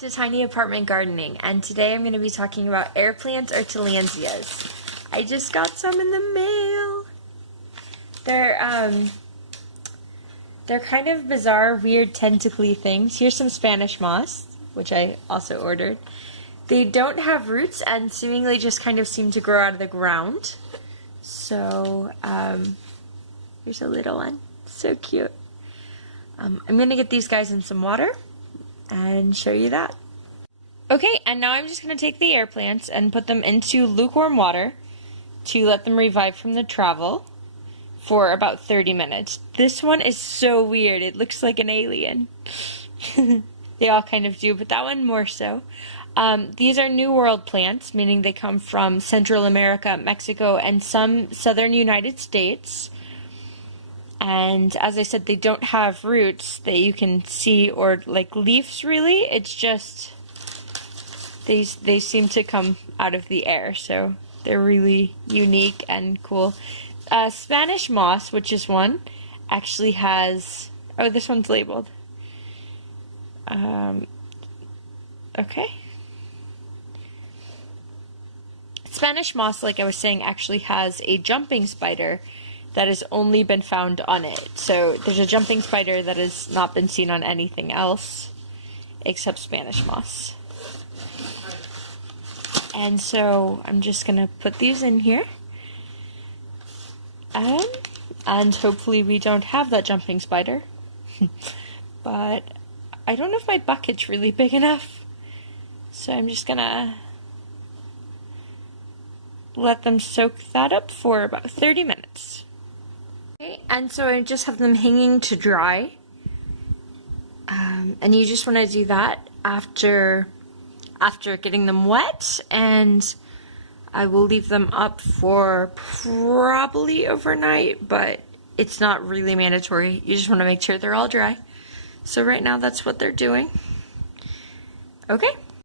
to Tiny Apartment Gardening, and today I'm going to be talking about air plants or Tillandsias. I just got some in the mail. They're kind of bizarre, weird, tentacly things. Here's some Spanish moss, which I also ordered. They don't have roots and seemingly just kind of seem to grow out of the ground. So, here's a little one. So cute. I'm going to get these guys in some water and show you that. Okay, and now I'm just going to take the air plants and put them into lukewarm water to let them revive from the travel for about 30 minutes. This one is so weird. It looks like an alien. They all kind of do, but that one more so. These are New World plants, meaning they come from Central America, Mexico, and some southern United States. And as I said, they don't have roots that you can see or like leaves really. It's just they seem to come out of the air, so they're really unique and cool. Spanish moss, which is one, actually has, oh, this one's labeled. Okay. Spanish moss, like I was saying, actually has a jumping spider that has only been found on it. So there's a jumping spider that has not been seen on anything else except Spanish moss. And so I'm just gonna put these in here. And hopefully we don't have that jumping spider. But I don't know if my bucket's really big enough. So I'm just gonna let them soak that up for about 30 minutes. Okay, and so I just have them hanging to dry. And you just want to do that after getting them wet, and I will leave them up for probably overnight, but it's not really mandatory. You just want to make sure they're all dry. So right now that's what they're doing. Okay.